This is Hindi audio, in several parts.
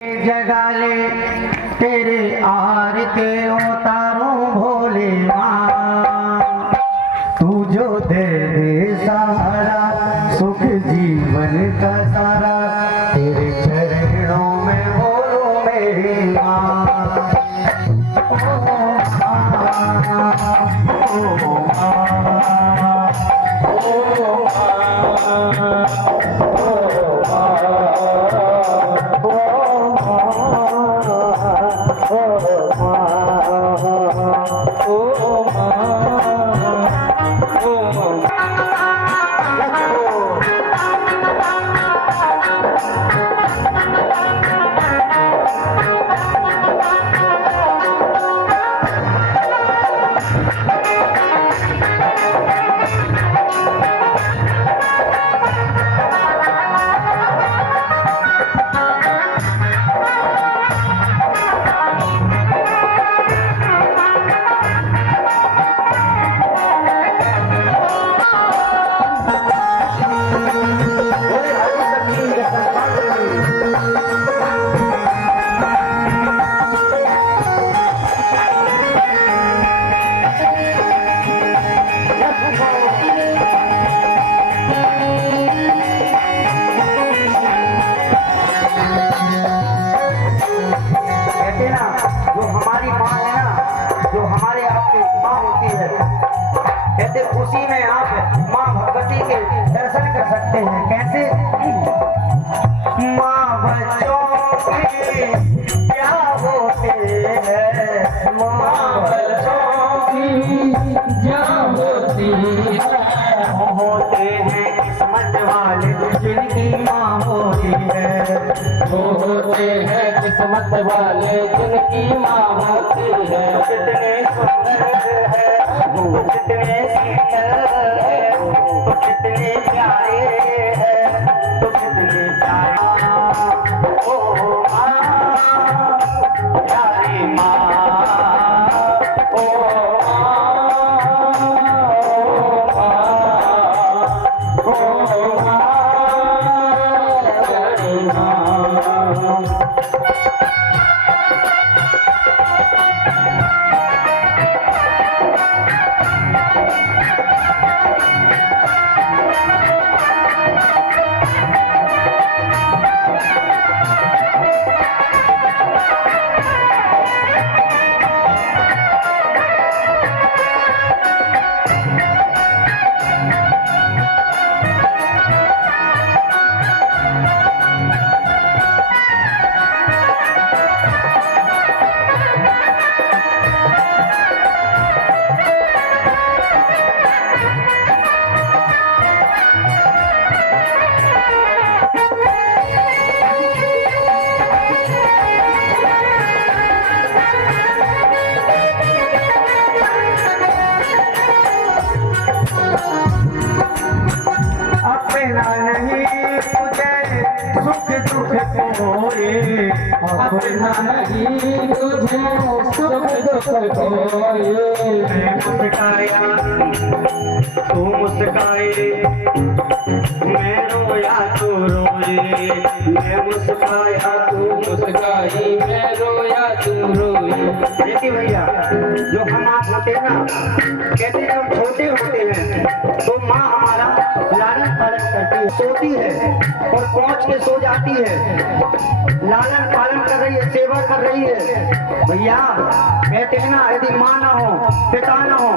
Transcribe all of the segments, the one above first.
जगा ले तेरे आरती उतारूं भोले माँ, तू जो दे दे सहारा सुख जीवन का सारा, तेरे चरणों में बोलो मेरी माँ। कहते खुशी में आप माँ भगवती के दर्शन कर सकते हैं। कैसे? माँ बच्चों की क्या होते हैं, माँ बच्चों की क्या होती हैं किस्मत वाले जिनकी माँ होती है, वो होते हैं किस्मत वाले जिनकी माँ होती है। कितने सुंदर है वो, कितने शीतल है तो कितने प्यारे हैं, तो कितने प्यारे। ओ माँ प्यारी माँ, ओ अपना नहीं तुझे सुख दुख कोई। मैं मुस्काया तू मुस्काए, मैं रोया तू रोए, मैं मुस्काया तू मुस्काई, मैं रोया तू रोई। देखिए भैया, जो हम आप होते हैं ना, कहते हैं हम छोटे होते हैं तो माँ हमारा लालन पालन करती है, सोती है और पहुँच के सो जाती है, लालन पालन कर रही है, सेवा कर रही है। भैया कहते हैं ना, यदि माँ ना हो, पिता ना हो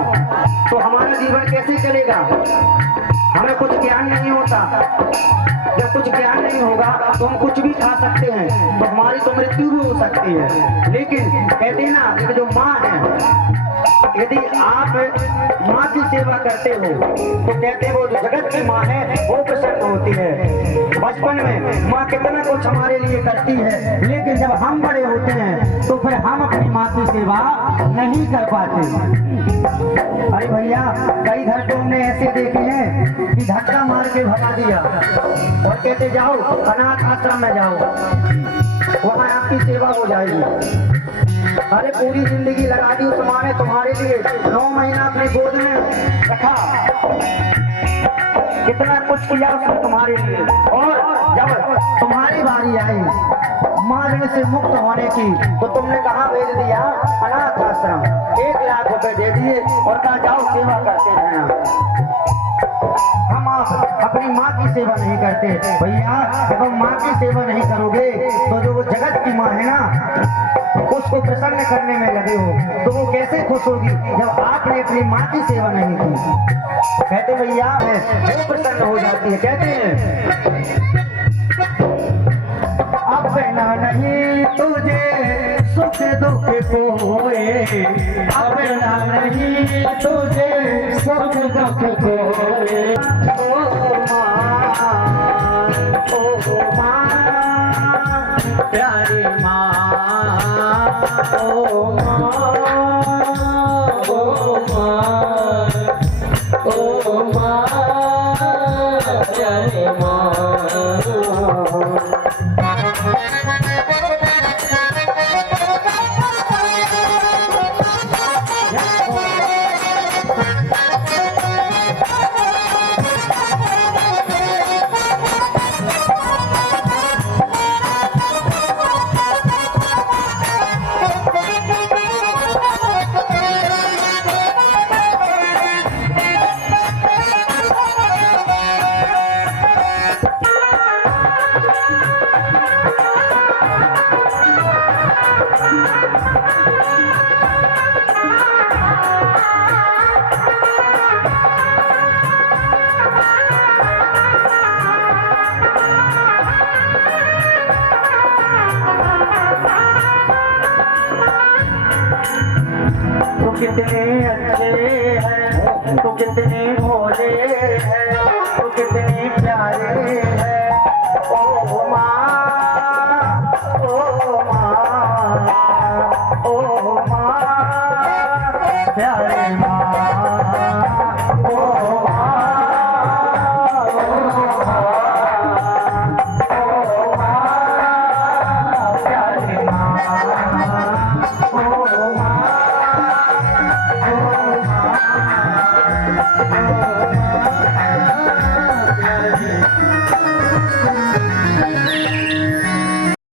तो हमारा जीवन कैसे चलेगा? हमें कुछ ज्ञान नहीं होता। जब कुछ ज्ञान नहीं होगा तो हम कुछ भी खा सकते हैं, तो हमारी तो मृत्यु भी हो सकती है। लेकिन कहते हैं ना, कि जो माँ है, यदि आप माँ की सेवा करते हो तो कहते हैं वो जो जगत की माँ है वो प्रसन्न होती है। बचपन में माँ कितना कुछ हमारे लिए करती है, लेकिन जब हम बड़े होते हैं तो फिर हम अपनी माँ की सेवा नहीं कर पाते। अरे भैया, कई घर तो हमने ऐसे देखे हैं कि धक्का मार के भगा दिया और कहते जाओ अनाथ आश्रम में जाओ, वहाँ आपकी सेवा हो जाएगी। अरे पूरी जिंदगी लगा दी उस माँ ने तुम्हारे लिए, 9 महीना अपने गोद में रखा, कितना कुछ किया उसने तुम्हारे लिए, और जब तुम्हारी बारी आई मारने से मुक्त होने की तो तुमने कहाँ भेज दिया? अनाथ आश्रम। 1 लाख रुपए दे दिए और कहा जाओ सेवा करते रहना। हम अपनी माँ की सेवा नहीं करते भैया। जब हम माँ की सेवा नहीं करोगे तो जो वो जगत की माँ है ना उसको प्रसन्न करने में लगे हो तो वो कैसे खुश होगी जब आपने अपनी माँ की सेवा नहीं की। कहते भैया वो प्रसन्न हो जाती है। कहते हैं अपना नहीं तुझे सुख दुख कोए, अपना नहीं तुझे सुख दुख कोए। ओ माँ प्यारी माँ, ओ माँ, ओ माँ, ओ माँ प्यारी माँ। कितने अच्छे हैं तो कितने भोले